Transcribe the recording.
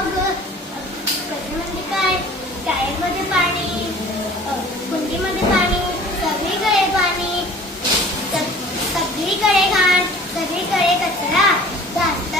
मग कचरा म्हणजे काय? टायरमध्ये पाणी, कुंडीमध्ये पाणी, सगळीकडे पाणी, सगळीकडे घाण, सगळीकडे कचरा. जास्त